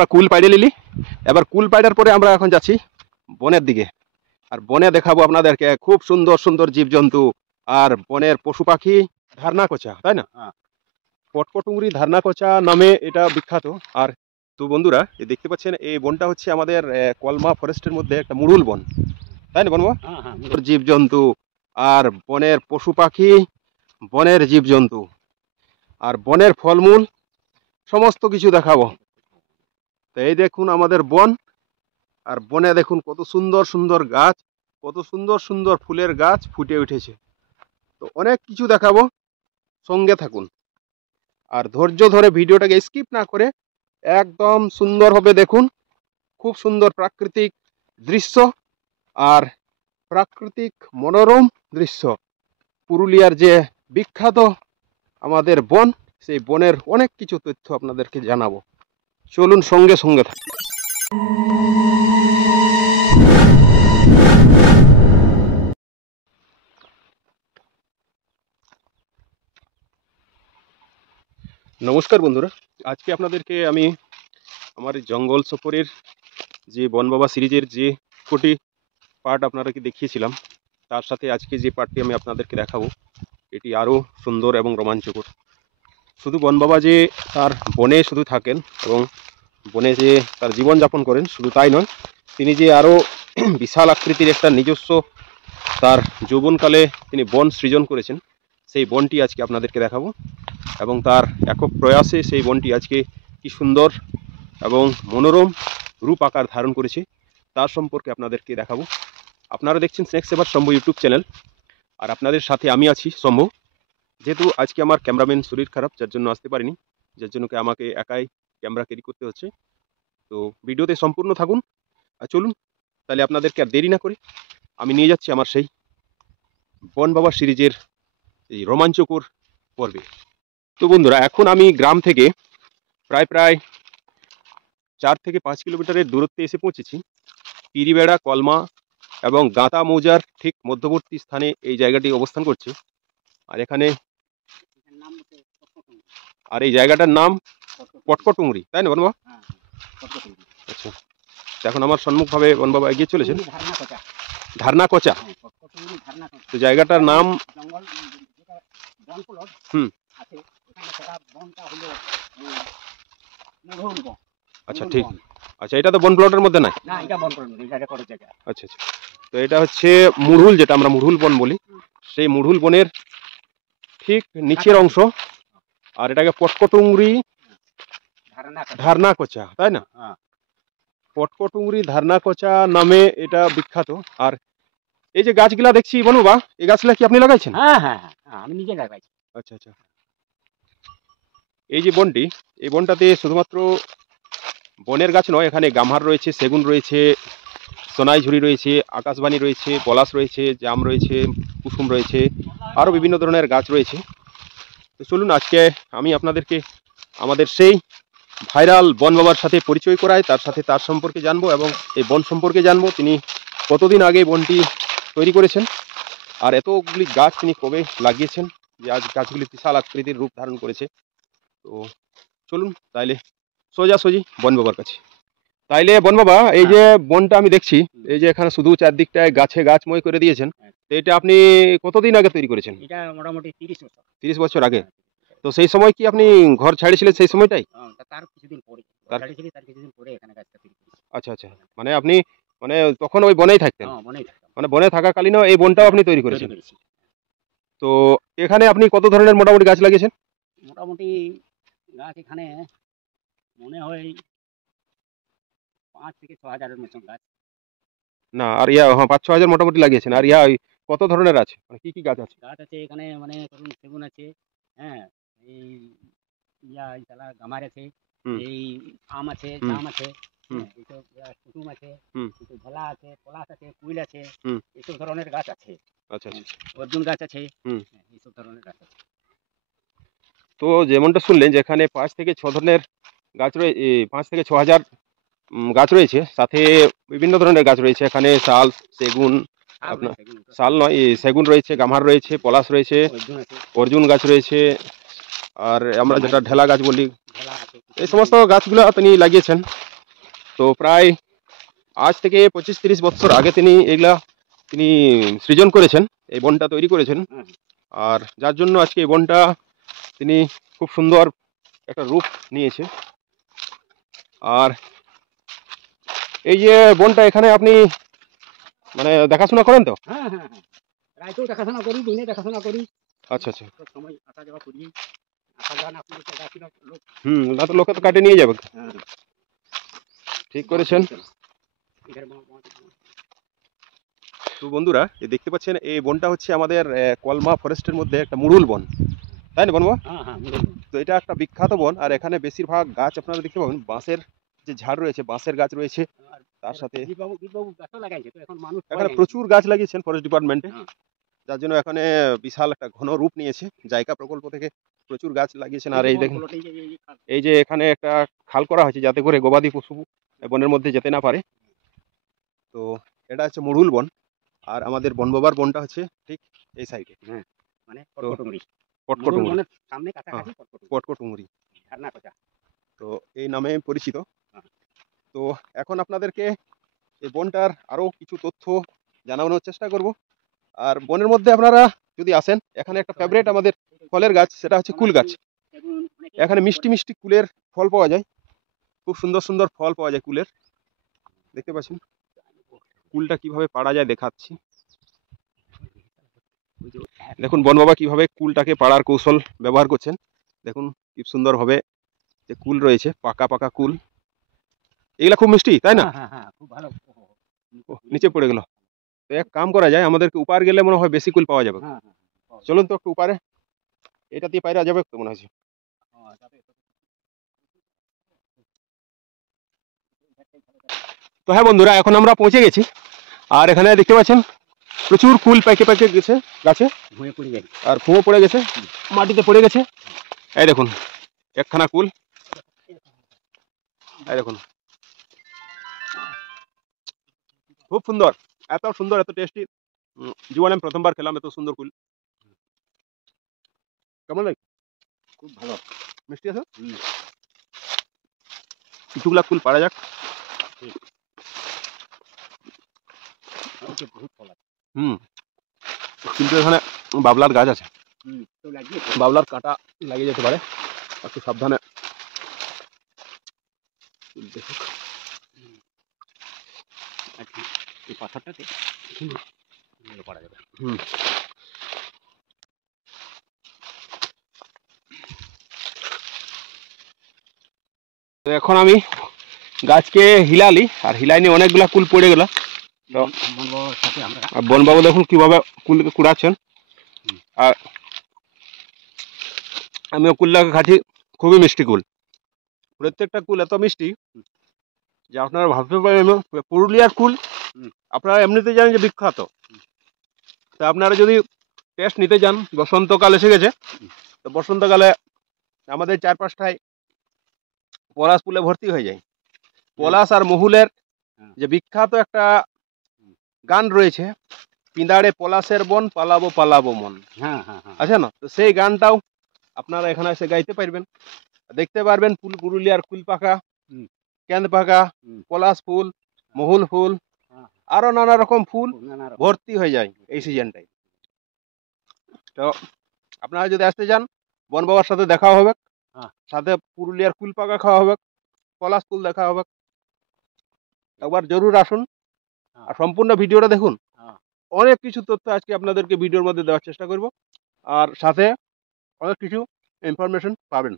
আমরা কুল পাইড়ে নিলি। এবার কুল পাইড়ার পরে আমরা এখন যাচ্ছি বনের দিকে। আর বনে দেখাবো আপনাদেরকে খুব সুন্দর সুন্দর জীবজন্তু আর বনের পশু পাখি। ধারনাকোচা, তাই না? পটকটুংরি ধারনাকোচা নামে এটা বিখ্যাত। আর তো বন্ধুরা, দেখতে পাচ্ছেন এই বনটা হচ্ছে আমাদের কলমা ফরেস্টের মধ্যে একটা মুরুল বন, তাই না বনবো? জীবজন্তু আর বনের পশু পাখি, বনের জীবজন্তু আর বনের ফলমূল সমস্ত কিছু দেখাবো। তো এই দেখুন আমাদের বন, আর বনে দেখুন কত সুন্দর সুন্দর গাছ, কত সুন্দর সুন্দর ফুলের গাছ ফুটে উঠেছে। তো অনেক কিছু দেখাবো, সঙ্গে থাকুন আর ধৈর্য ধরে ভিডিওটাকে স্কিপ না করে একদম সুন্দরভাবে দেখুন। খুব সুন্দর প্রাকৃতিক দৃশ্য আর প্রাকৃতিক মনোরম দৃশ্য। পুরুলিয়ার যে বিখ্যাত আমাদের বন, সেই বনের অনেক কিছু তথ্য আপনাদেরকে জানাবো। চলুন সঙ্গে সঙ্গে থাকুন। নমস্কার বন্ধুরা, আজকে আপনাদেরকে আমি আমার জঙ্গল সফরের যে বন বাবা সিরিজের যে কোটি পার্ট আপনাদেরকে দেখিয়েছিলাম, তার সাথে আজকে যে পার্টটি আমি আপনাদেরকে দেখাবো এটি আরও সুন্দর এবং রোমাঞ্চকর। শুধু বন বাবা যে তার বনে শুধু থাকেন এবং বনে যে তার জীবনযাপন করেন শুধু তাই নয়, তিনি যে আরও বিশাল আকৃতির একটা নিজস্ব তার যৌবনকালে তিনি বন সৃজন করেছেন, সেই বনটি আজকে আপনাদেরকে দেখাবো। এবং তার একক প্রয়াসে সেই বনটি আজকে কি সুন্দর এবং মনোরম রূপ আকার ধারণ করেছে তার সম্পর্কে আপনাদেরকে দেখাবো। আপনারা দেখছেন স্নেক সেভার শম্ভু ইউটিউব চ্যানেল, আর আপনাদের সাথে আমি আছি শম্ভু। যেহেতু আজকে আমার ক্যামেরাম্যান শরীর খারাপ, যার জন্য আসতে পারিনি, যার জন্য আমাকে একাই ক্যামেরা ক্যারি করতে হচ্ছে। তো ভিডিওতে সম্পূর্ণ থাকুন। আর চলুন তাহলে আপনাদেরকে আর দেরি না করে আমি নিয়ে যাচ্ছি আমার সেই বন বাবা সিরিজের এই রোমাঞ্চকর পর্বে। তো বন্ধুরা, এখন আমি গ্রাম থেকে প্রায় 4 থেকে 5 কিলোমিটারের দূরত্বে এসে পৌঁছেছি। পিরিবেড়া, কলমা এবং গাঁতা মৌজার ঠিক মধ্যবর্তী স্থানে এই জায়গাটি অবস্থান করছে। আর এখানে এই জায়গাটার নাম পটকটুংরি, তাই না বনবাবা? আচ্ছা, এখন আমার সম্মুখভাবে বনবাবা এগিয়ে চলেছেন। ধারনাকোচা, তো জায়গাটার নাম আচ্ছা ঠিক। আচ্ছা, এটা তো বন প্লটের মধ্যে নাই? আচ্ছা আচ্ছা, তো এটা হচ্ছে মুরহুল, যেটা আমরা মুরহুল বন বলি, সেই মুরহুল বনের ঠিক নিচের অংশ। আর এটাকে পটকটুংরি ধারনাকোচা, তাই না? পটকটুংরি ধারনাকোচা নামে এটা বিখ্যাত। আর এই যে গাছগুলা দেখছি বনবাবা, এই গাছগুলা কি আপনি লাগাইছেন? হ্যাঁ, আমি নিজে লাগাইছি। আচ্ছা আচ্ছা, এই যে বনটি, এই বনটাতে শুধুমাত্র বনের গাছ নয়, এখানে গামহার রয়েছে, সেগুন রয়েছে, সোনাইঝুরি রয়েছে, আকাশবাণী রয়েছে, পলাশ রয়েছে, জাম রয়েছে, কুসুম রয়েছে, আরও বিভিন্ন ধরনের গাছ রয়েছে। তো চলুন আজকে আমি আপনাদেরকে আমাদের সেই ভাইরাল বন বাবার সাথে পরিচয় করাই, তার সাথে তার সম্পর্কে জানবো এবং এই বন সম্পর্কে জানবো, তিনি কতদিন আগে বনটি তৈরি করেছেন আর এতগুলি গাছ তিনি কবে লাগিয়েছেন যে আজ গাছগুলি বিশাল আকৃতির রূপ ধারণ করেছে। তো চলুন তাইলে সোজাসুজি বন বাবার কাছে। তাইলে বন বাবা, এই যে বনটা আমি দেখছি, এই যে এখানে শুধু চারদিকটায় গাছে গাছময় করে দিয়েছেন, তো এটা আপনি কতদিন আগে তৈরি করেছেন? এটা মোটামুটি 30 বছর আগে। তো সেই সময় কি আপনি ঘর ছাড়িয়েছিলেন সেই সময়টাই? তার কিছুদিন পরে এখানে গাছটা তৈরি করেছি। আচ্ছা আচ্ছা, মানে আপনি মানে তখন ওই বনেই থাকতেন? মানে বনে থাকাকালীনও এই বনটাও আপনি তৈরি করেছেন? তো এখানে আপনি কত ধরনের মোটামুটি গাছ লাগিয়েছেন? মোটামুটি গাছ এখানে মনে হয় 5 থেকে 6 হাজারের মতন গাছ। না, আর ইয়া 5-6 হাজার মোটামুটি লাগিয়েছেন। আর ইয়া কত ধরনের আছে, মানে কি কি গাছ আছে? গাছ আছে এখানে, মানে ধরুন সেগুন আছে, হ্যাঁ, এই গামার আছে, এই আম আছে, জাম আছে, এইসব কুসুম আছে, ভোলা আছে, পলাশ আছে, কুইল আছে, এইসব ধরনের গাছ আছে। আচ্ছা আচ্ছা, অর্জুন গাছ আছে, এইসব ধরনের গাছ আছে। তো যেমনটা শুনলেন যে এখানে 5 থেকে 6 ধরনের গাছ রয়েছে, 5 থেকে 6 হাজার গাছ রয়েছে, সাথে বিভিন্ন ধরনের গাছ রয়েছে এখানে, শাল, সেগুন, আপনার শাল নয়, সেগুন রয়েছে, গামহার রয়েছে, পলাশ রয়েছে, অর্জুন গাছ রয়েছে, আর আমরা যেটা ঢেলা গাছ বলি, এই সমস্ত গাছগুলো তিনি লাগিয়েছেন। তো প্রায় আজ থেকে 25-30 বছর আগে তিনি সৃজন করেছেন, এই বনটা তৈরি করেছেন। আর যার জন্য আজকে এই বনটা তিনি খুব সুন্দর একটা রূপ নিয়েছে। আর এই যে বনটা, এখানে আপনি মানে দেখাশোনা করেন তো? হ্যাঁ হ্যাঁ হ্যাঁ, রাইতেও দেখাশোনা করি, দিনে দেখাশোনা করি, আচ্ছা আচ্ছা। সব সময় আসা যাওয়া করি, আসা যাওয়া না করলে তো গাছগুলো লোক। না তো লোকে তো কাটে নিয়ে যাবে। হ্যাঁ, ঠিক করেছেন। এখানে বন- তো বন্ধুরা, এই দেখতে পাচ্ছেন এই বনটা হচ্ছে আমাদের কলমা ফরেস্টের মধ্যে একটা মুরুল বন, তাই না বনবা? হ্যাঁ হ্যাঁ, তো এটা একটা বিখ্যাত বন, আর এখানে বেশিরভাগ গাছ আপনারা দেখতে পাবেন বাঁশের যে ঝাড় রয়েছে, বাঁশের গাছ রয়েছে। আর তার সাথে দীপবাবু গাছও লাগাইছে, তো এখন মানুষ এখানে প্রচুর গাছ লাগিয়েছেন ফরেস্ট ডিপার্টমেন্টে, হ্যাঁ। যার জন্য এখানে বিশাল একটা ঘন রূপ নিয়েছে। জায়গা প্রকল্প থেকে প্রচুর গাছ লাগিয়েছেন। আর এই দেখেন, এই যে এখানে একটা খাল করা হয়েছে যাতে করে গবাদি পশু বনের মধ্যে যেতে না পারে। তো এটা হচ্ছে মুরুল বন, আর আমাদের বন বাবার বনটা হচ্ছে ঠিক এই সাইডে, মানে কটকটুমরি, কটকটুমুরি, মনের সামনে কাছাকাছি কটকটুমুরি, ঝারনা কোচা। তো এই নামে পরিচিত। হ্যাঁ। তো এখন আপনাদেরকে এই বনটার আরো কিছু তথ্য জানানোর চেষ্টা করব। আর বনের মধ্যে আপনারা যদি আসেন, এখানে একটা ফেভারিট আমাদের ফলের গাছ, সেটা হচ্ছে কুল গাছ। এখানে মিষ্টি মিষ্টি কুলের ফল পাওয়া যায়, খুব সুন্দর সুন্দর ফল পাওয়া যায় কুলের। দেখতে পাচ্ছেন কুলটা কিভাবে পাড়া যায় দেখাচ্ছি। দেখুন বন বাবা কিভাবে কুলটাকে পাড়ার কৌশল ব্যবহার করছেন। দেখুন কি সুন্দরভাবে যে কুল রয়েছে, পাকা পাকা কুল, এগুলা খুব মিষ্টি, তাই না? হ্যাঁ হ্যাঁ, খুব ভালো। নিচে পড়ে গেল। তো এক কাম করা যায়, আমাদেরকে উপার গেলে মনে হয় বেশি কুল পাওয়া যাবে। হ্যাঁ চলুন তো একটু উপারে, এটা দিয়ে পায়রা যাবে তো মনে হচ্ছে। তো হ্যাঁ বন্ধুরা, এখন আমরা পৌঁছে গেছি। আর এখানে দেখতে পাচ্ছেন প্রচুর কুল পেকে পেকে গেছে গাছে, ভুঁয়ে পড়ে যায়। আর ফুঁয়ো পড়ে গেছে, মাটিতে পড়ে গেছে। এই দেখুন একখানা কুল, এই দেখুন খুব সুন্দর, এত সুন্দর, এত টেস্টি। জীবনে আমি প্রথমবার খেলাম এত সুন্দর কুল। কেমন লাগে? খুব ভালো, মিষ্টি আছে। কিছুগুলা কুল পাড়া যাক। বহুত ফল আছে। কিন্তু এখানে বাবলার গাছ আছে, তো লাগিয়ে বাবলার কাঁটা লাগিয়ে যেতে পারে, একটু সাবধানে। এই পাথরটাতে পড়া যাবে। এখন আমি গাছকে হিলালি, আর হিলাই নিয়ে অনেকগুলা কুল পড়ে গেল। তো বনবাবু দেখুন কিভাবে কুলকে কুড়াচ্ছেন। আর আমিও কুলটাকে খাচ্ছি, খুবই মিষ্টি কুল। প্রত্যেকটা কুল এত মিষ্টি যে আপনারা ভাবতে পারেন পুরুলিয়ার কুল আপনারা এমনিতে জানেন যে বিখ্যাত। তো আপনারা যদি টেস্ট নিতে যান, বসন্তকাল এসে গেছে, তো বসন্তকালে আমাদের চারপাশটায় পলাশ ফুলে ভর্তি হয়ে যায়। পলাশ আর মহুলের যে বিখ্যাত একটা গান রয়েছে, পিঁদাড়ে পলাশের বন, পালাবো পালাবো মন, আছে না? তো সেই গানটাও আপনারা এখানে এসে গাইতে পারবেন, দেখতে পারবেন পুরুলিয়ার কুল পাকা, কেন্দ পাকা, পলাশ ফুল, মহুল ফুল, আরো নানা রকম ফুল ভর্তি হয়ে যায় এই সিজনটাই। তো আপনারা যদি আসতে চান, বন বাবার সাথে দেখা হবে, সাথে পুরুলিয়ার কুল পাকা খাওয়া হবে, পলাশ ফুল দেখা হবে। একবার জরুর আসুন আর সম্পূর্ণ ভিডিওটা দেখুন। অনেক কিছু তথ্য আজকে আপনাদেরকে ভিডিওর মধ্যে দেওয়ার চেষ্টা করব, আর সাথে অনেক কিছু ইনফরমেশন পাবেন।